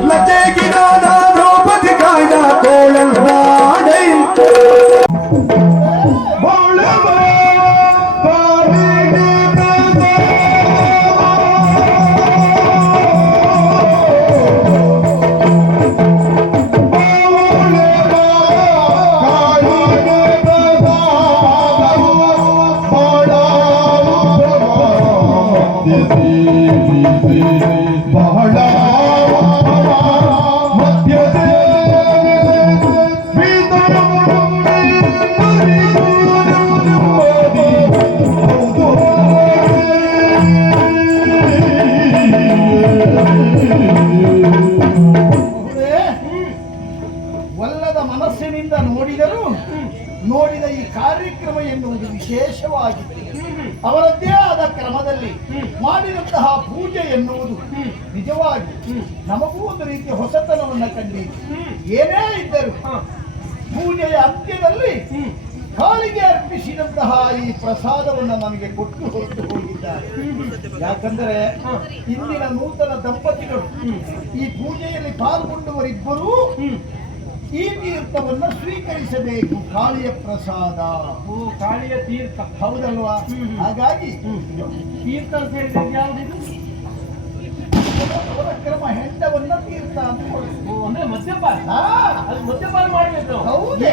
Let's take it on. ನಮಗೆ ಕೊಟ್ಟು ಹೊರಟು ಹೋಗಿದ್ದಾರೆ. ಯಾಕಂದ್ರೆ ಇಂದಿನ ನೂತನ ದಂಪತಿಗಳು ಈ ಪೂಜೆಯಲ್ಲಿ ಪಾಲ್ಗೊಂಡವರಿಬ್ಬರೂ ಈ ತೀರ್ಥವನ್ನ ಸ್ವೀಕರಿಸಬೇಕು ಕಾಳಿಯ ಪ್ರಸಾದ. ಓ ಕಾಳಿಯ ತೀರ್ಥ. ಹೌದಲ್ವಾ? ಹಾಗಾಗಿ ತೀರ್ಥ ಕ್ರಮ ಹೆಂಡವನ್ನ ತೀರ್ಥ ಅಂತ ಅಂದ್ರೆ ಮದ್ಯಪಾನ. ಮದ್ಯಪಾನ ಮಾಡಬೇಕು. ಹೌದೇ?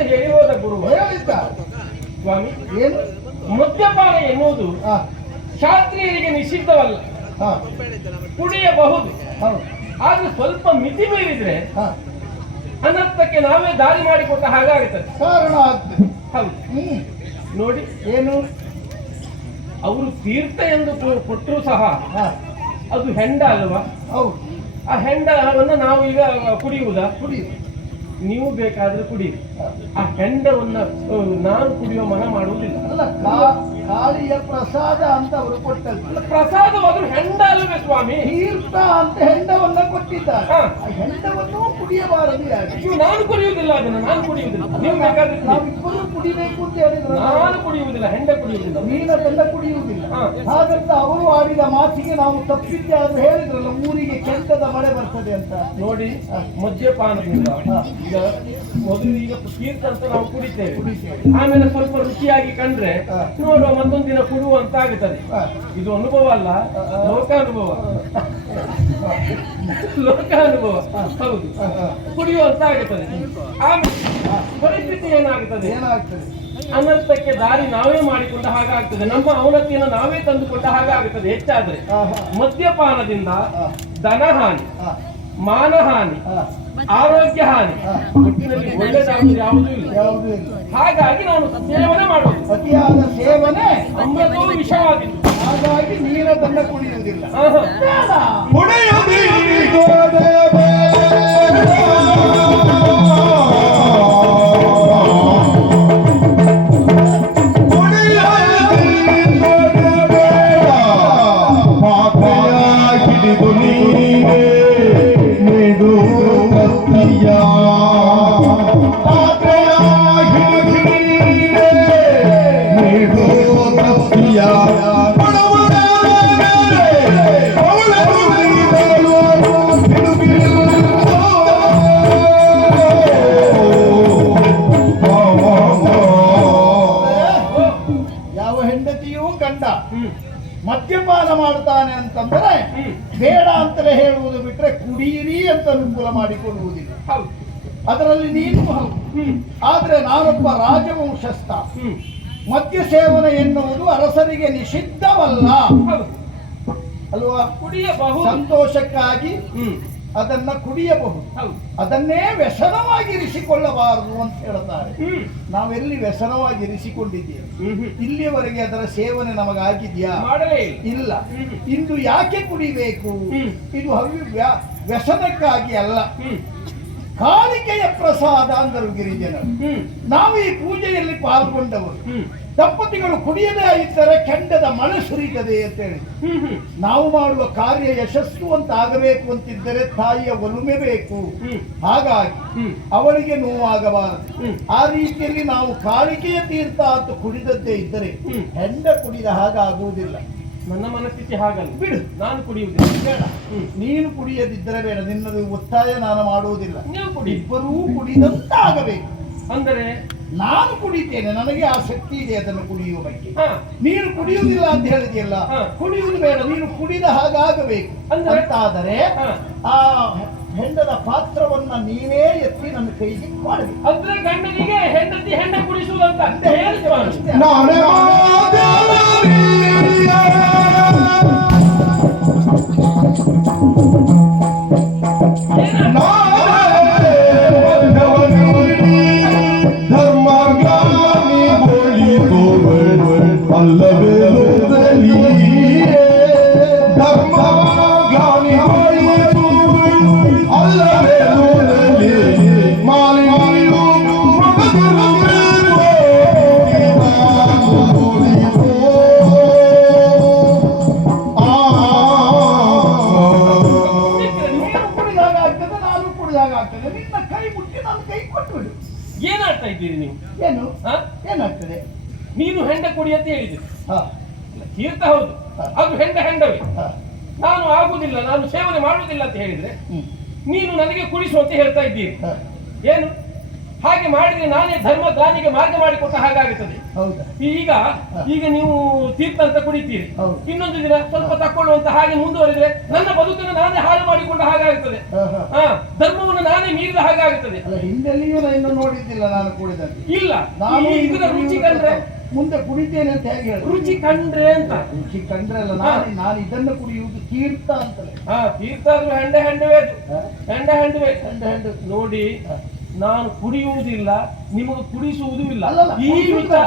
ಅಂತ ಹೇಳಿ ಹೋದ ಗುರು ಹೇಳಿದ್ದ. ಸ್ವಾಮಿ ಏನು? ಮದ್ಯಪಾನ ಎನ್ನುವುದು ಶಾಸ್ತ್ರೀಯರಿಗೆ ನಿಷಿದ್ಧವಲ್ಲ. ಕುಡಿಯಬಹುದು. ಹೌದು. ಆದ್ರೆ ಸ್ವಲ್ಪ ಮಿತಿ ಮೀರಿದ್ರೆ. ಅನರ್ಥಕ್ಕೆ ನಾವೇ ದಾರಿ ಮಾಡಿಕೊಟ್ಟ ಹಾಗಾಗುತ್ತದೆ ಕಾರಣ ಆಗ್ತದೆ. ಹೌದು. ನೋಡಿ. ಏನು? ಅವರು ತೀರ್ಥ ಎಂದು ಕೊಟ್ಟರು ಸಹ ಅದು ಹೆಂಡ ಅಲ್ವಾ? ಹೌದು. ಆ ಹೆಂಡವನ್ನು ನಾವು ಈಗ ಕುಡಿಯುವುದಾ? ಕುಡಿ ನೀವು ಬೇಕಾದ್ರೆ ಕುಡಿಯಿರಿ ಆ ಕೆಂಡವನ್ನ ನಾನು ಕುಡಿಯೋ ಮನ ಮಾಡುವುದಿಲ್ಲ. ಅಲ್ಲ ಕಾಳಿಯ ಪ್ರಸಾದ ಅಂತ ಅವರು ಕೊಟ್ಟಲ್ಲ ಪ್ರಸಾದ ಮೊದಲು ಹೆಂಡ ಅಲ್ಲವೇ ಸ್ವಾಮಿ? ತೀರ್ಥ ಅಂತ ಹೆಂಡವನ್ನ ಕೊಟ್ಟಿದ್ದಾರೆ. ಆ ಹೆಂಡವನ್ನು ಕುಡಿಯಬಾರದು ಯಾಕೆ? ನೀವು ನಾನು ಕುಡಿಯುವುದಿಲ್ಲ ಅದನ್ನು ನಾನು ಕುಡಿಯುವುದಿಲ್ಲ. ನೀವು ಬೇಕಾದ್ರೆ ಕುಡಿ. ನಾವಿಬ್ಬರು ಕುಡಿಬೇಕು ಅಂತ ಹೇಳಿದ್ರು. ನಾನು ಕುಡಿಯುವುದಿಲ್ಲ ಹೆಂಡೆ ಕುಡಿಯುವುದಿಲ್ಲ. ನೀನ ಬೆಲ್ಲ ಕುಡಿಯುವುದಿಲ್ಲ. ಹಾಗಂತ ಅವರು ಆಡಿದ ಮಾತಿಗೆ ನಾವು ತಪ್ಪಿದ್ದೆ ಆದ್ರೆ ಹೇಳಿದ್ರಲ್ಲ ಊರಿಗೆ ಕೆಂಟದ ಮಳೆ ಬರ್ತದೆ ಅಂತ. ನೋಡಿ ಮದ್ಯಪಾನದಿಂದ. ಈಗ ಮೊದಲು ಈಗ ತೀರ್ಥ ಅಂತ ನಾವು ಕುಡಿತೇವೆ. ಆಮೇಲೆ ಸ್ವಲ್ಪ ರುಚಿಯಾಗಿ ಕಂಡ್ರೆ. ನೋಡುವ ಮತ್ತೊಂದು ದಿನ ಕುಡುವ ಅಂತ ಆಗುತ್ತದೆ ಇದು ಅನುಭವ ಅಲ್ಲ ಲೋಕಾನುಭವ. ಲೋಕಾನುಭವ. ಹೌದು. ಕುಡಿಯುವಂತ ಆಗುತ್ತದೆ ಆಮೇಲೆ ಪರಿಸ್ಥಿತಿ ಏನಾಗುತ್ತದೆ ಏನಾಗ್ತದೆ? ಅನರ್ಥಕ್ಕೆ ದಾರಿ ನಾವೇ ಮಾಡಿಕೊಂಡ ಹಾಗಾಗ್ತದೆ. ನಮ್ಮ ಅವನತಿಯನ್ನು ನಾವೇ ತಂದುಕೊಂಡ ಹಾಗಾಗುತ್ತದೆ ಹೆಚ್ಚಾದ್ರೆ. ಮದ್ಯಪಾನದಿಂದ. ಧನಹಾನಿ ಮಾನಹಾನಿ. ಆರೋಗ್ಯ ಹಾನಿ. ಒಟ್ಟಿನಲ್ಲಿ ಯಾವುದೂ ಇಲ್ಲ. ಹಾಗಾಗಿ ನಾನು ಸೇವನೆ ಮಾಡುವುದು. ಅತಿಯಾದ ಸೇವನೆ ಅಮೃತವೂ ವಿಷವಾಗಿತ್ತು ಹಾಗಾಗಿ ತಂದ ಕುಡಿಯುವುದಿಲ್ಲ. ಬೇಡ ಅಂತಲೇ ಹೇಳುವುದು ಬಿಟ್ರೆ ಕುಡಿಯಿರಿ ಅಂತ ಅನುಕೂಲ ಮಾಡಿಕೊಳ್ಳುವುದಿಲ್ಲ. ಅದರಲ್ಲಿ ನೀನು ಹೌದು. ಆದ್ರೆ ನಾನೊಬ್ಬ ರಾಜವಂಶಸ್ಥ. ಮದ್ಯ ಸೇವನೆ ಎನ್ನುವುದು ಅರಸರಿಗೆ ನಿಷಿದ್ಧವಲ್ಲ. ಅಲ್ವಾ? ಸಂತೋಷಕ್ಕಾಗಿ ಅದನ್ನ ಕುಡಿಯಬಹುದು. ಹೌದು. ಅದನ್ನೇ ವ್ಯಸನವಾಗಿರಿಸಿಕೊಳ್ಳಬಾರದು ಅಂತ ಹೇಳ್ತಾರೆ. ನಾವೆಲ್ಲಿ ವ್ಯಸನವಾಗಿರಿಸಿಕೊಂಡಿದ್ದೇವೆ. ಇಲ್ಲಿಯವರೆಗೆ ಅದರ ಸೇವನೆ ನಮಗಾಗಿದೆಯಾ? ಇಲ್ಲ. ಇಂದು ಯಾಕೆ ಕುಡಿಬೇಕು? ಇದು ಹವ್ಯ ವ್ಯ- ವ್ಯಸನಕ್ಕಾಗಿ ಅಲ್ಲ. ಕಾಲಿಕೆಯ ಪ್ರಸಾದ ಅಂದರು ಗಿರಿಜನರು. ನಾವು ಈ ಪೂಜೆಯಲ್ಲಿ ಪಾಲ್ಗೊಂಡವರು. ದಂಪತಿಗಳು ಕುಡಿಯದೇ ಇದ್ದರೆ ಕೆಂಡದ ಮಳೆ ಸುರಿಯುತ್ತದೆ ಅಂತ ಹೇಳಿ ಹ್ಮ್ ಹ್ಮ್. ನಾವು ಮಾಡುವ ಕಾರ್ಯ ಯಶಸ್ಸು ಅಂತ ಆಗಬೇಕು ಅಂತಿದ್ದರೆ ತಾಯಿಯ ಒಲುಮೆ ಬೇಕು. ಹಾಗಾಗಿ ಅವಳಿಗೆ ನೋವಾಗಬಾರದು. ಆ ರೀತಿಯಲ್ಲಿ ನಾವು ಕಾಳಿಕೆಯ ತೀರ್ಥ ಅಂತ ಕುಡಿದದ್ದೇ ಇದ್ದರೆ ಹೆಂಡ ಕುಡಿದ ಹಾಗಾಗುವುದಿಲ್ಲ. ನನ್ನ ಮನಸ್ಥಿತಿ ಹಾಗಲ್ಲ. ಬಿಡು. ನಾನು ಕುಡಿಯುವುದಿಲ್ಲ. ಬೇಡ. ನೀನು ಕುಡಿಯದಿದ್ದರೆ ಬೇಡ. ನಿನ್ನದು ಒತ್ತಾಯ ನಾನು ಮಾಡುವುದಿಲ್ಲ. ಇಬ್ಬರೂ ಕುಡಿದಂತ ಇಬ್ಬರೂ ಕುಡಿದಂತಾಗಬೇಕು. ಅಂದರೆ ನಾನು ಕುಡಿತೇನೆ ನನಗೆ ಆ ಶಕ್ತಿ ಇದೆ ಅದನ್ನು ಕುಡಿಯುವ ಬಗ್ಗೆ. ನೀನು ಕುಡಿಯುವುದಿಲ್ಲ ಅಂತ ಹೇಳಿದೆಯಲ್ಲ. ಕುಡಿಯುವುದು ಬೇಡ ನೀನು ಕುಡಿದ ಹಾಗಾಗಬೇಕು? ಅಂತಾದರೆ ಹಾ. ಆ ಹೆಂಡದ ಪಾತ್ರವನ್ನ ನೀವೇ ಎತ್ತಿ ನನ್ನ ಕೈಗೆ ಮಾಡಬೇಕು. ಅಂದ್ರೆ ಗಂಡನಿಗೆ ಹೆಂಡತಿ ಹೆಂಡ ಕುಡಿಸುವುದಂತ ಮುಟ್ಟಿ ಕೈ ಕೊಟ್ಟು ಬಿಡು ಏನಾಗ್ತಾ ಇದ್ದೀರಿ ನೀವು? ಏನು? ಹಾ? ಏನಾಗ್ತದೆ? ನೀನು ಹೆಂಡ ಕುಡಿ ಅಂತ ಹೇಳಿದೆ ಹಾ. ತೀರ್ಥ ಹೌದು. ಅದು ಹೆಂಡ ಹೆಂಡವೇ. ನಾನು ಆಗುದಿಲ್ಲ ನಾನು ಸೇವನೆ ಮಾಡುವುದಿಲ್ಲ ಅಂತ ಹೇಳಿದ್ರೆ ನೀನು ನನಗೆ ಕುಡಿಸು ಅಂತ ಹೇಳ್ತಾ ಇದ್ದೀರಿ. ಏನು? ಹಾಗೆ ಮಾಡಿದ್ರೆ ನಾನೇ ಧರ್ಮ ದಾನಿಗೆ ಮಾರ್ಗ ಮಾಡಿಕೊಟ್ಟ ಹಾಗಾಗುತ್ತದೆ. ಹೌದಾ? ಈಗ ಈಗ ನೀವು ತೀರ್ಥ ಅಂತ ಕುಡಿತೀರಿ. ಇನ್ನೊಂದು ದಿನ ಸ್ವಲ್ಪ ತಕೊಳ್ಳುವಂತ ಹಾಗೆ ಮುಂದುವರಿದ್ರೆ ನನ್ನ ಬದುಕನ್ನು ನಾನೇ ಹಾಳು ಮಾಡಿಕೊಂಡ ಹಾಗಾಗುತ್ತದೆ. ಧರ್ಮವನ್ನು ನಾನೇ ಮೀರಿದ ಹಾಗಾಗುತ್ತದೆ. ಹಿಂದೆಲ್ಲಿಯೂ ನಾನು ಇನ್ನೂ ನೋಡಿದ್ದಿಲ್ಲ ನಾನು ಕುಡಿದಂತೆ ಇಲ್ಲ. ನಾನು ಇದರ ರುಚಿ ಕಂಡ್ರೆ? ಮುಂದೆ ಕುಡಿತೇನೆ ಅಂತ ಹೇಗೆ ರುಚಿ ಕಂಡ್ರೆ ಅಂತ. ರುಚಿ ಕಂಡ್ರೆ ಅಲ್ಲ ನಾನು ನಾನು ಇದನ್ನು ಕುಡಿಯುವುದು ತೀರ್ಥ ಅಂತಲೇ. ಹಾ ತೀರ್ಥ ಆದ್ರೂ ಹೆಂಡೆ ಹೆಂಡವೇ ಅದು? ಹೆಂಡ ಹೆಂಡವೇ. ಹೆಂಡ ಹೆಂಡ ನೋಡಿ. ನಾನು ಕುಡಿಯುವುದಿಲ್ಲ ನಿಮಗೆ ಕುಡಿಸುವುದೂ ಇಲ್ಲ. ಈ ವಿಚಾರ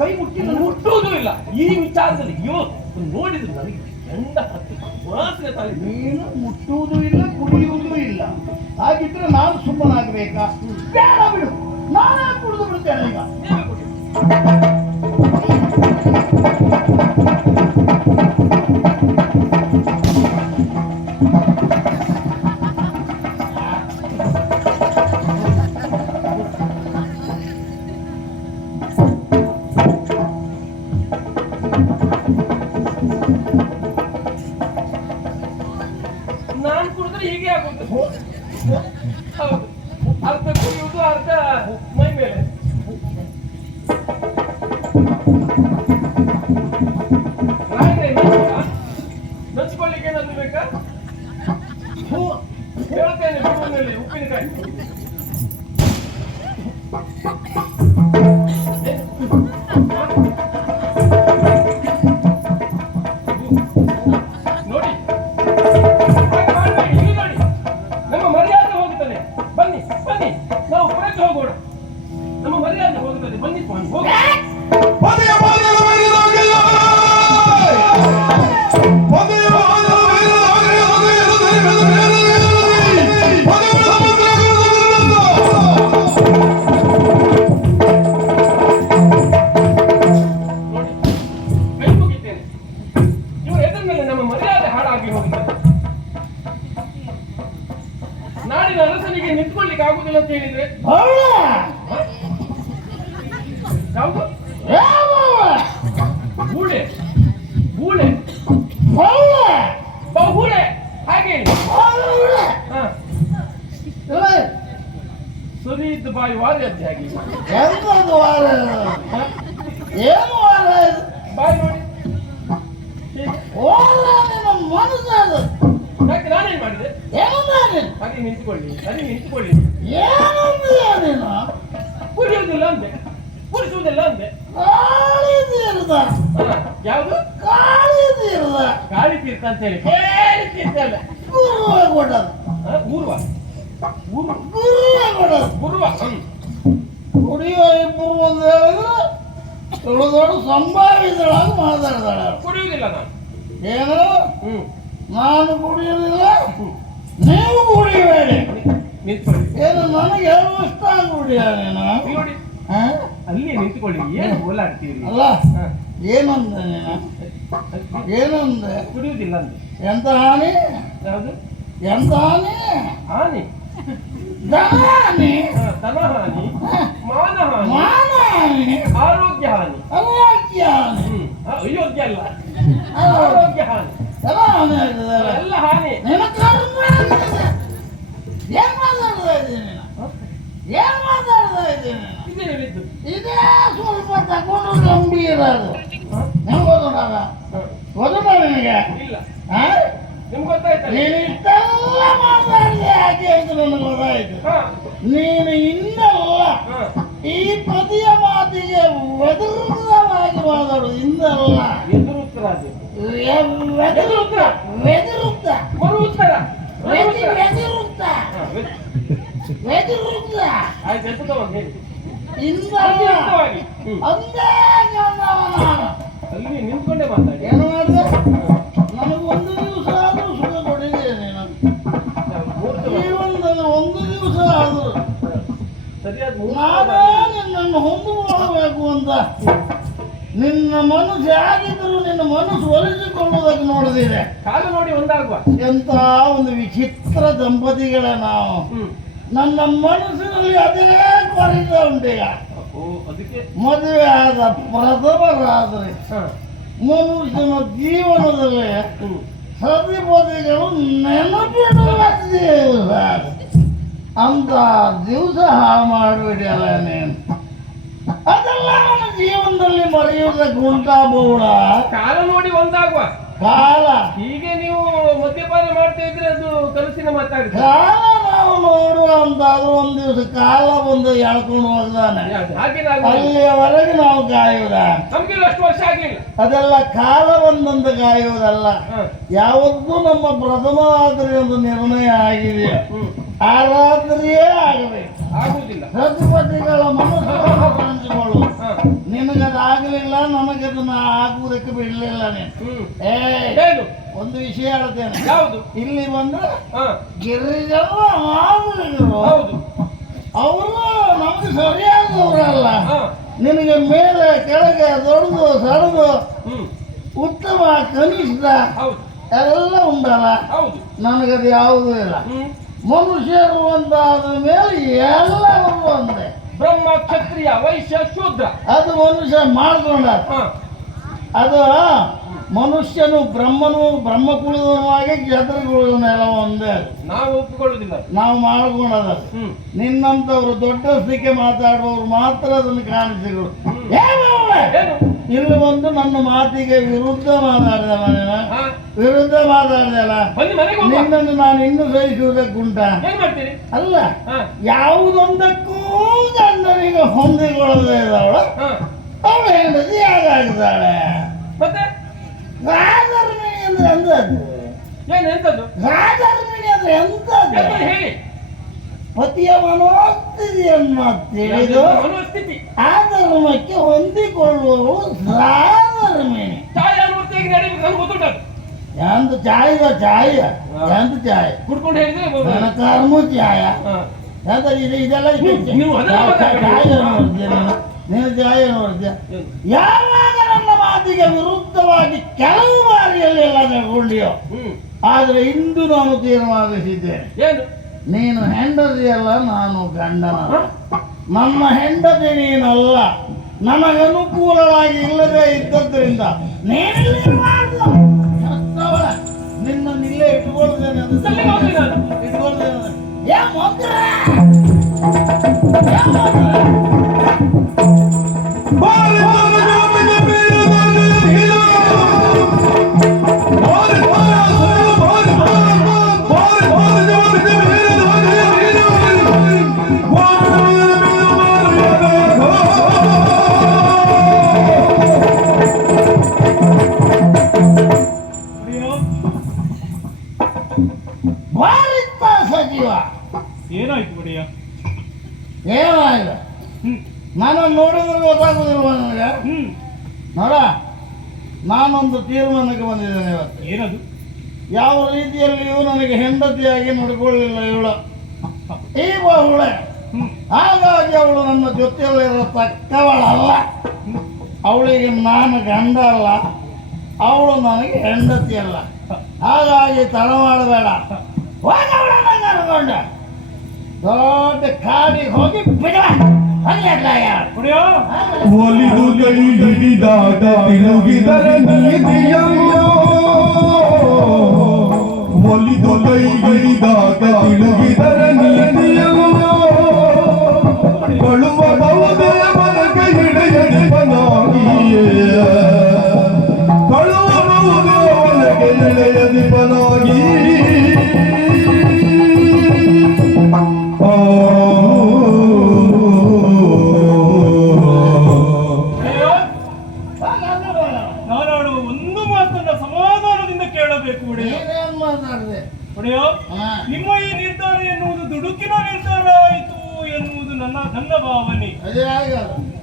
ಕೈ ಮುಟ್ಟಿ ಮುಟ್ಟುವುದೂ ಇಲ್ಲ. ಈ ವಿಚಾರದಲ್ಲಿ ಅಯ್ಯೋ ನೋಡಿದ್ರು ನನಗೆ ಎಂದ ಹತ್ತು ವಾಸನೆ ತಲೆ ನೀನು ಮುಟ್ಟುವುದೂ ಇಲ್ಲ ಕುಡಿಯುವುದೂ ಇಲ್ಲ. ಹಾಗಿದ್ರೆ ನಾನು ಸುಮ್ಮನಾಗಬೇಕಾ? ಬೇಡ ಬಿಡು. ನಾನೇ ಕುಡಿದು ಬಿಡುತ್ತೇನೆ ಈಗ. ಹೀಗೆ ಆಗುತ್ತೆ ಹೌದು ಅರ್ಧ ಕುಡಿಯುವುದು ಅರ್ಧ ಬಾಯಿ ಹಾಗೆ ಎಂತದು ವಾರ? ಏನು ವಾರ ಇದು? ಬಾಯಿ ನೋಡಿ. ವಾರ ನಿನ್ನ ಮನಸ್ಸು ಅದು. ಯಾಕೆ ನಾನೇನ್ ಮಾಡಿದೆ ಏನಂದ ನೀನು? ಹಾಗೆ ನಿಂತುಕೊಳ್ಳಿ ಸರಿ ನಿಂತುಕೊಳ್ಳಿ ಏನಂದೀಯ ನೀನು? ಕುಡಿಯುವುದಿಲ್ಲ ಅಂದೆ ಕುಡಿಸುವುದಿಲ್ಲ ಅಂದೆ. ಹಾ, ಯಾವುದು ಕಾಳಿ ತೀರ್ದ ಗಾಳಿ ತೀರ್ಥ ಅಂತ ಹೇಳಿ ಗುರುವೇ ಗುರುವೇ ಗುರುವ ಹ್ಮ್ ಕುಡಿಯುವ ಇಬ್ಬರು ಒಂದು ಹೇಳಿದ್ರೆ ದೊಡ್ಡ ದೊಡ್ಡ ಸಂಭಾವಿತಳಾಗಿ ಮಾತಾಡ್ತಾಳ ಕುಡಿಯುವುದಿಲ್ಲ ನಾನು ಏನು ಹ್ಮ್ ನಾನು ಕುಡಿಯೋದಿಲ್ಲ ಹ್ಮ್ ನೀವು ಕುಡಿಬೇಡಿ ನಿಂತ್ಕೊಳ್ಳಿ ಏನು ನನಗೆ ಹೇಳುವಷ್ಟ ಕುಡಿಯ ನೀನು ನೋಡಿ ಹ? ಅಲ್ಲಿ ನಿಂತ್ಕೊಳ್ಳಿ ಏನು ಓಲಾಡ್ತೀರಿ ಅಲ್ಲ ಹ. ಏನಂದ ನೀನು ಏನಂದೆ ಕುಡಿಯುವುದಿಲ್ಲ ಅಂದೆ ಎಂತ ಹಾನಿ ಯಾವುದು ಎಂತ ಹಾನಿ ಹಾನಿ ಧನ ಹಾನಿ ಮಾನಹಾನಿ ಮಾನಹಾನಿ. ಹಾನಿ ಮಾನ ಹಾನಿ ಮಾನ ಹಾನಿ ಆರೋಗ್ಯ ಹಾನಿ ಅನಾರೋಗ್ಯ ಹಾನಿ ಅಯೋಗ್ಯ ಅಲ್ಲ ಆರೋಗ್ಯ ಹಾನಿ ಎಲ್ಲ ಹಾನಿ. ನಿನ್ನ ಕರ್ಮ. ಏನ್ ಮಾತಾಡ್ತಾ ಇದ್ದೀನಿ ಏನ್ ಮಾತಾಡ್ತಾ ಇದ್ದೀನಿ ಇದೇ ಸ್ವಲ್ಪ ತಗೊಂಡು ಗಂಭೀರ ಅದು ಹ? ನಿಮ್ಗೆ ಇಲ್ಲ. ಹಾ? ನಿಮ್ಗೆ ನೀನು ಮಾತಾಡಿದೆ ಯಾಕೆ ಹೇಳಿದ್ರು ನನ್ನ ಮಗ ಇದು ನೀನು ಇನ್ನಲ್ಲ ಈ ಪದಿಯ ಮಾತಿಗೆ ವ್ಯತಿರಿಕ್ತವಾಗಿ ಮಾತಾಡು ಇನ್ನಲ್ಲ. ಎದುರು ಉತ್ತರ ಅದು ವ್ಯತಿರಿಕ್ತ. ವ್ಯತಿರಿಕ್ತ. ಮರು ಉತ್ತರ ಮರು ವ್ಯತಿ ಉತ್ತರ. ವ್ಯತಿರಿಕ್ತ. ಹ, ವ್ಯತಿ- ವ್ಯತಿರಿಕ್ತ. ಆಯ್ತು ಹೇಳಿ. ಅಂದೇ ಗಂಡವ ನಾನು ಅಲ್ಲಿ ನಿಂತ್ಕೊಂಡೆ ಮಾತಾಡಿ. ಏನು ಮಾಡಿದೆ? ನನಗೆ ಒಂದು ದಿವಸ ನಾನೇ ನಿನ್ನನ್ನು ಹೊಂದಿಕೊಳ್ಳಬೇಕು ಅಂತ. ನಿನ್ನ ಮನಸ್ಸು ಹೇಗಿದ್ದರೂ ನಿನ್ನ ಮನಸ್ಸು ಒಲಿಸಿಕೊಳ್ಳುವುದಕ್ಕೆ ನೋಡಿದಿದೆ. ಕಾಲು ನೋಡಿ ಒಂದಾಗುವ. ಎಂತ ಒಂದು ವಿಚಿತ್ರ ದಂಪತಿಗಳ ನಾವು. ನನ್ನ ಮನಸ್ಸಿನಲ್ಲಿ ಅದೇ ಕೊರಿತ ಉಂಟೀಗ. ಮದುವೆ ಆದ ಪ್ರಥಮರಾದ್ರೆ ಮನುಷ್ಯನ ಜೀವನದಲ್ಲಿ ಸತಿಪತಿಗಳು ನೆನಪಿಡುವ ಅಂತ ದಿವಸ ಹಾಳು ಮಾಡಿಬಿಟ್ಟಿಯಲ್ಲ ನೀನು. ಅದೆಲ್ಲ ನನ್ನ ಜೀವನದಲ್ಲಿ ಮರೆಯುವುದಕ್ಕೆ ಉಂಟಾಗಬಹುದ ಕಾಲ ನೋಡಿ ಒಂದಾಗುವ. ಕಾಲ. ಹೀಗೆ ನೀವು ಮದ್ಯಪಾನ ಮಾಡ್ತಾ ಇದ್ರೆ ಅದು ಕಲಸಿನ ಮಾತಾಡಿ ಕಾಲ ನಾವು ನೋಡುವ ಅಂತಾದ್ರೂ ಒಂದು ದಿವಸ ಕಾಲ ಬಂದು ಎಳ್ಕೊಂಡು ಹೋಗ್ದಾನೆ. ಅಲ್ಲಿಯವರೆಗೆ ನಾವು ಕಾಯುವುದ? ನಮ್ಗೆ ಅಷ್ಟು ವರ್ಷ ಆಗ್ಲಿಲ್ಲ. ಅದೆಲ್ಲ ಕಾಲ ಬಂದಂತ ಕಾಯುವುದಲ್ಲ. ಯಾವತ್ತೂ ನಮ್ಮ ಪ್ರಥಮ ರಾತ್ರಿ ಒಂದು ನಿರ್ಣಯ ಆಗಿದೆಯೋ ಹ್ಮ್ ಆ ರಾತ್ರಿಯೇ ಆಗಬೇಕು ಆಗುವುದಿಲ್ಲ ಕಾಣಿಸಿಕೊಳ್ಳು ಹ. ನಿನಗದು ಆಗಲಿಲ್ಲ ನನಗದನ್ನ ಆಗುವುದಕ್ಕೆ ಬಿಡಲಿಲ್ಲ ನೀನು. ಏ ಏನು ಒಂದು ವಿಷಯ ಹೇಳ್ತೇನೆ. ಯಾವುದು? ಇಲ್ಲಿ ಬಂದ್ರೆ ಹ. ಗಿರಿಜನ ಮಾಮೂಲಿಗರು ಹೌದು. ಅವರು ನಮ್ಗೆ ಸರಿಯಾದವರಲ್ಲ. ನಿನಗೆ ಮೇಲೆ ಕೆಳಗೆ ದೊಡ್ಡದು ಸರದು ಉತ್ತಮ ಕನಿಷ್ಠ ಎಲ್ಲ ಉಂಟಲ್ಲ. ನನಗದು ಯಾವುದೂ ಇಲ್ಲ. ಮನುಷ್ಯರು ಒಂದಾದ ಮೇಲೆ ಎಲ್ಲರೂ ಒಂದೇ. ಬ್ರಹ್ಮ ಕ್ಷತ್ರಿಯ ವೈಶ್ಯ ಶೂದ್ರ. ಅದು ಮನುಷ್ಯ ಮಾಡ್ಕೊಂಡ ಅದು ಮನುಷ್ಯನು ಬ್ರಹ್ಮನು ಬ್ರಹ್ಮ ಕುಳಿದವಾಗಿ ಕ್ಷತ್ರಿಗುಳಿದನೆಲ್ಲ ಒಂದೇ. ನಾವು ಒಪ್ಪಿಕೊಳ್ಳುವುದಿಲ್ಲ. ನಾವು ಮಾಡ್ಕೊಂಡದ ನಿನ್ನಂತವ್ರು ದೊಡ್ಡ ಸ್ಥಿತಿ ಮಾತಾಡುವವರು ಮಾತ್ರ ಅದನ್ನು ಕಾಣಿಸಿಗಳು? ಏನು? ಇಲ್ಲಿ ಬಂದು ನನ್ನ ಮಾತಿಗೆ ವಿರುದ್ಧ ಮಾತಾಡಿದಲ್ಲ ವಿರುದ್ಧ ಮಾತಾಡಿದಲ್ಲ ನಿನ್ನನ್ನು ನಾನು ಇನ್ನು ಸಹಿಸುವುದಕ್ಕುಂಟ ಅಲ್ಲ ಯಾವುದೊಂದಕ್ಕೂ ಗಂಡನಿಗೆ ಹೊಂದಿಕೊಳ್ಳದೆ ಇದ್ದಾವಳು. ಅವಳು ಹೆಂಡತಿ ಯಾರಾಗಿದ್ದಾಳೆ ಮತ್ತೆ? ರಾಧರ್ಮಿಣಿ ಅಂದ್ರೆ ಎಂತದ್ದು? ಏನು ಎಂತದ್ದು ರಾಧರ್ಮಿಣಿ ಅಂದ್ರೆ ಎಂತದ್ದು ಎಂತ ಹೇಳಿ ಪತಿಯ ಮನೋಸ್ಥಿತಿಯನ್ನ ತಿಳಿದು ಆ ಧರ್ಮಕ್ಕೆ ಹೊಂದಿಕೊಳ್ಳುವವರು ರಾಧರ್ಮಿಣಿ ಎಂದು ಚಾಯದ ಚಾಯ ಎಂತ ಚಾಯ ಕುಡ್ಕೊಂಡು ಹೇಳಿದ್ರೆ ಕರ್ಮ ಚಾಯ ಇದು ಇದೆಲ್ಲ. ನೀವು. ಚಾಯ ನೋಡ್ತೀಯ ನೀನು? ನೀನು ಚಾಯ ನೋಡ್ತೀಯ? ಯಾವಾಗ ನನ್ನ ಮಾತಿಗೆ ವಿರುದ್ಧವಾಗಿ ಕೆಲವು ಬಾರಿಯಲ್ಲಿ ಎಲ್ಲ ತಗೊಂಡಿಯೋ ಆದ್ರೆ ಇಂದು ನಾನು ತೀರ್ಮಾನಿಸಿದ್ದೇನೆ. ಏನು? ನೀನು ಹೆಂಡತಿಯಲ್ಲ ನಾನು ಗಂಡನಲ್ಲ ನಮ್ಮ ಹೆಂಡತಿ ನೀನಲ್ಲ. ನಮಗನುಕೂಲವಾಗಿ ಇಲ್ಲದೆ ಇದ್ದದ್ರಿಂದ ನೀನಿಲ್ಲಿ ನೋಡ ನಾನೊಂದು ತೀರ್ಮಾನಕ್ಕೆ ಬಂದಿದ್ದೇನೆ ಇವತ್ತು. ಏನದು? ಯಾವ ರೀತಿಯಲ್ಲಿಯೂ ನನಗೆ ಹೆಂಡತಿಯಾಗಿ ನೋಡಿಕೊಳ್ಳಿಲ್ಲ ಇವಳು. ಈ ಬಹುಳೆ ಹಾಗಾಗಿ ಅವಳು ನನ್ನ ಜೊತೆಯಲ್ಲಿರೋ ತಕ್ಕವಳಲ್ಲ. ಅವಳಿಗೆ ನಾನು ಗಂಡ ಅಲ್ಲ. ಅವಳು ನನಗೆ ಹೆಂಡತಿ ಅಲ್ಲ. ಹಾಗಾಗಿ ತಡ ಮಾಡಬೇಡ. ಹೋಗವಳನ್ನ ಕರ್ಕೊಂಡೆ. ದೊಡ್ಡ ಕಾಡಿಗೆ ಹೋಗಿ ಕುಡಿಯೋ ಒಲಿದು ಕೈ ಹಿಡಿದಾಗ ತಿರುಗಿದರೆ ನೀತಿಯಲ್ಲೋ. ಒಲಿದು ಕೈ ಹಿಡಿದಾಗ ತಿರುಗಿದರೆ ನೀತಿಯಲ್ಲೋ. ಕಳುವ ಬಹುದೇ ಮನಗೆ ಹಿಡಿಯದಿಪನಾಗಿಯೇ ಕಳುವ ಬಹುದೇ ಮನಗೆ ಹಿಡಿಯದಿಪನಾಗಿ ಅಯ್ಯೋ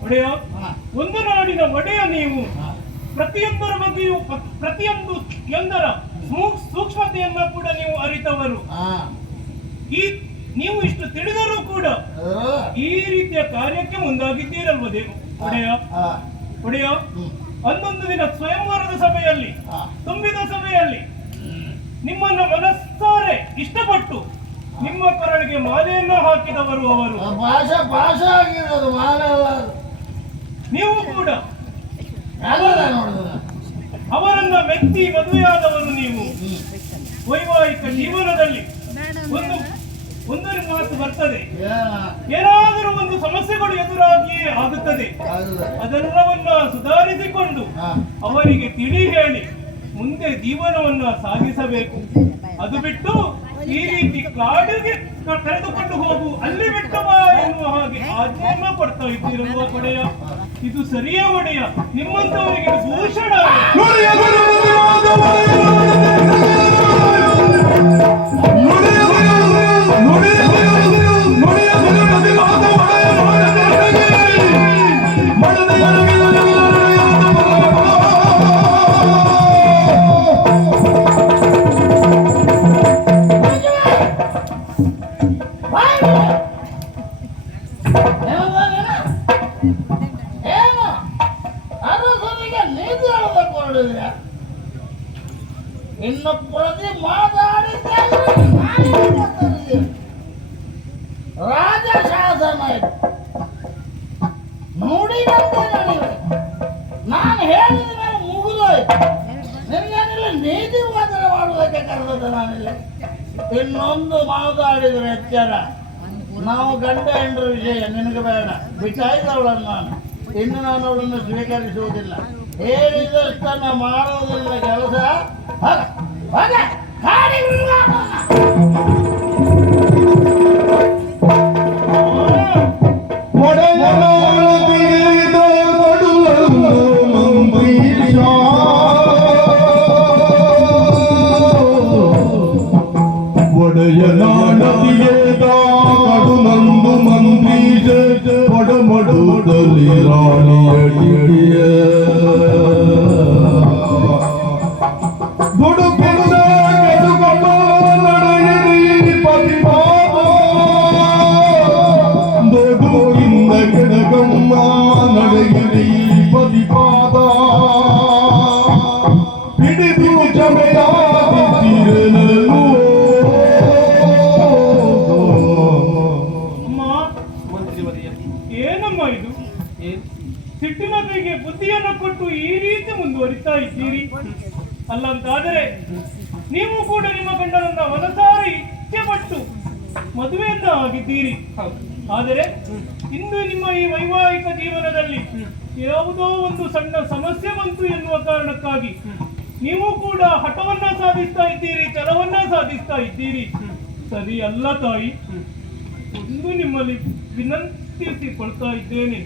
ಒಡೆಯ ಒಂದು ನಾಡಿನ ಒಡೆಯ ನೀವು. ಪ್ರತಿಯೊಬ್ಬರ ಬಗ್ಗೆಯೂ ಪ್ರತಿಯೊಂದು ಎಂದರ ಸೂಕ್ಷ್ಮತೆಯನ್ನ ಕೂಡ ನೀವು ಅರಿತವರು. ಹಾ. ಈ ನೀವು ಇಷ್ಟು ತಿಳಿದರೂ ಕೂಡ ಈ ರೀತಿಯ ಕಾರ್ಯಕ್ಕೆ ಮುಂದಾಗಿದ್ದೀರಲ್ವ ದೇವ? ಒಡೆಯ ಒಡೆಯ ಒಂದೊಂದು ದಿನ ಸ್ವಯಂವರದ ಸಭೆಯಲ್ಲಿ ತುಂಬಿದ ಸಭೆಯಲ್ಲಿ ನಿಮ್ಮನ್ನ ಮನಸ್ಸಾರೆ ಇಷ್ಟಪಟ್ಟು ನಿಮ್ಮ ಕರಳಿಗೆ ಮಾಲೆಯನ್ನು ಹಾಕಿದವರು ಅವರು. ಆ ಭಾಷೆ ಭಾಷೆ ಆಗಿರೋದು ಮಾಲೆ ಅಲ್ಲ ಅದು. ನೀವು ಕೂಡ ನೋಡಿದ್ರೆ? ಅವರನ್ನ ವ್ಯಕ್ತಿ ಮದುವೆಯಾದವರು ನೀವು. ವೈವಾಹಿಕ ಜೀವನದಲ್ಲಿ ಒಂದು ಒಂದೊಂದು ಮಾತು ಬರ್ತದೆ. ಏನ ಏನಾದರೂ ಒಂದು ಸಮಸ್ಯೆಗಳು ಎದುರಾಗಿಯೇ ಆಗುತ್ತದೆ. ಅದೆಲ್ಲವನ್ನ ಸುಧಾರಿಸಿಕೊಂಡು ಹಾ. ಅವರಿಗೆ ತಿಳಿ ಹೇಳಿ. ಮುಂದೆ ಜೀವನವನ್ನ ಸಾಗಿಸಬೇಕು. ಅದು ಬಿಟ್ಟು ಈ ರೀತಿ ಕಾಡಿಗೆ ಕರೆದುಕೊಂಡು ಹೋಗು, ಅಲ್ಲಿ ಬಿಟ್ಟು ಬಾ ಎನ್ನುವ ಹಾಗೆ ಆಜ್ಞೆಯನ್ನ ಕೊಡ್ತಾ ಇದ್ದೀರಲ್ವ ಒಡೆಯ ಇದು ಸರಿಯ ಒಡೆಯ. ನಿಮ್ಮಂತವರಿಗೆ ಭೂಷಣ. ಹೇಳಬೇಕು ನಿನ್ನ ಪ್ರತಿ ಮಾತಾಡಿದ್ದೆ. ರಾಜ ಶಾಸನ ನಡೆಯಬೇಕು ನಾನು ಹೇಳಿದ ಮೇಲೆ ಮುಗಿದೋಯ್ತು ನಿನಗೇನಿಲ್ಲ, ನೀತಿ ವಾದನ ಮಾಡುವುದಕ್ಕೆ ಕರೆದದ್ದು ನಾನಿಲ್ಲ. ಇನ್ನೊಂದು ಮಾತಾಡಿದ್ರೆ ಎಚ್ಚರ. ನಾವು ಗಂಡ ಹೆಂಡ್ರ ವಿಷಯ, ನಿನಗೆ ಬೇಡ. ಬಿಟ್ಟಾಯ್ದವಳನ್ನು ನಾನು. ಇನ್ನು ನಾನು ಅವಳನ್ನು ಸ್ವೀಕರಿಸುವುದಿಲ್ಲ. ಹೇಳಿದಷ್ಟನ್ನ ಮಾಡುವುದಿಲ್ಲ ಕೆಲಸ. ಹೋಗ, ಹೋಗ, ಕಾಡಿಗೆ ಸಿಟ್ಟಿನ ಬುದ್ಧಿಯನ್ನು ಕೊಟ್ಟು ಈ ರೀತಿ ಮುಂದುವರಿತಾ ಇದ್ದೀರಿ ಅಲ್ಲಂತಾದರೆ ನೀವು ಕೂಡ ನಿಮ್ಮ ಗಂಡನನ್ನ ಮನಸಾರಿ ಇಚ್ಛೆ ಪಟ್ಟು ಮದುವೆಯನ್ನ ಆಗಿದ್ದೀರಿ. ಆದರೆ ಇಂದು ನಿಮ್ಮ ಈ ವೈವಾಹಿಕ ಜೀವನದಲ್ಲಿ ಯಾವುದೋ ಒಂದು ಸಣ್ಣ ಸಮಸ್ಯೆ ಬಂತು ಎನ್ನುವ ಕಾರಣಕ್ಕಾಗಿ ನೀವು ಕೂಡ ಹಠವನ್ನ ಸಾಧಿಸ್ತಾ ಇದ್ದೀರಿ, ಛಲವನ್ನ ಸಾಧಿಸ್ತಾ ಇದ್ದೀರಿ. ಸರಿ ಅಲ್ಲ ತಾಯಿ. ಒಂದು ನಿಮ್ಮಲ್ಲಿ ವಿನಂತಿಸಿಕೊಳ್ತಾ ಇದ್ದೇನೆ.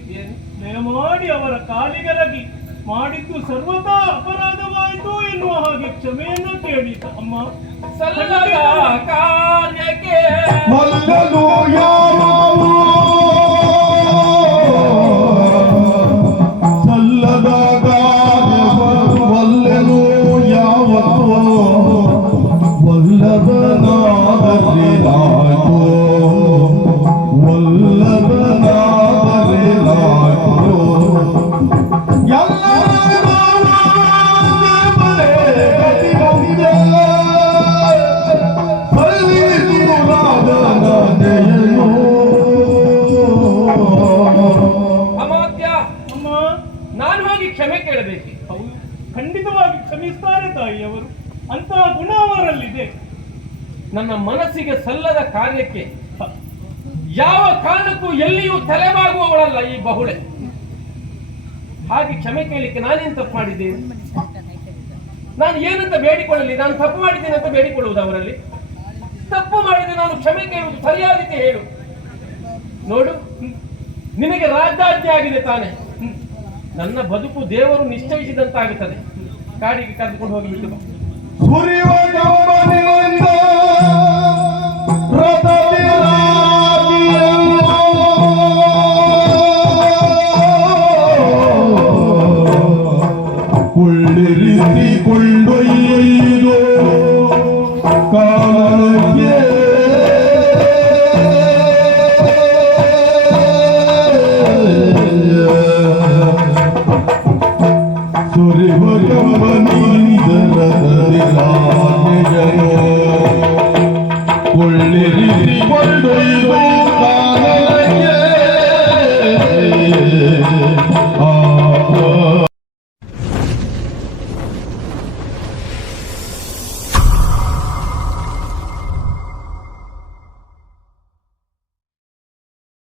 ದಯಮಾಡಿ ಅವರ ಕಾಲಿಗರಗಿ ಮಾಡಿದ್ದು ಸರ್ವತಾ ಅಪರಾಧವಾಯಿತು ಎನ್ನುವ ಹಾಗೆ ಕ್ಷಮೆಯನ್ನು ಕೇಳಿದ ಅಮ್ಮ. ಸಲ್ಲದ ಕಾರ್ಯಕ್ಕೆ ಕ್ಷಮಿಸ್ತಾರೆ ತಾಯಿಯವರು, ಅಂತಹ ಗುಣ ಅವರಲ್ಲಿದೆ. ನನ್ನ ಮನಸ್ಸಿಗೆ ಸಲ್ಲದ ಕಾರ್ಯಕ್ಕೆ ಯಾವ ಕಾರಣಕ್ಕೂ ಎಲ್ಲಿಯೂ ತಲೆಬಾಗುವವಳಲ್ಲ ಈ ಬಹುಳೆ. ಹಾಗೆ ಕ್ಷಮೆ ಕೇಳಲಿಕ್ಕೆ ನಾನೇನು ತಪ್ಪು ಮಾಡಿದ್ದೆ? ನಾನು ಏನಂತ ಬೇಡಿಕೊಳ್ಳಲಿ, ನಾನು ತಪ್ಪು ಮಾಡಿದ್ದೇನೆ ಅಂತ ಬೇಡಿಕೊಳ್ಳುವುದು ಅವರಲ್ಲಿ. ತಪ್ಪು ಮಾಡಿದೆ ನಾನು ಕ್ಷಮೆ ಕೇಳುವುದು ಸರಿಯಾದ ರೀತಿ ಹೇಳು. ನೋಡು, ನಿನಗೆ ರಾಜಾಜ್ಞೆ ಆಗಿದೆ ತಾನೆ. ನನ್ನ ಬದುಕು ದೇವರು ನಿಶ್ಚಯಿಸಿದಂತಾಗುತ್ತದೆ. ಕಾಡಿಗೆ ಕರೆದುಕೊಂಡು ಹೋಗಿ ಬಿಟ್ಟು ಸುರಿಯುವ. ಕೊಳ್ಳಿರಿಸಿಕೊಳ್ಳ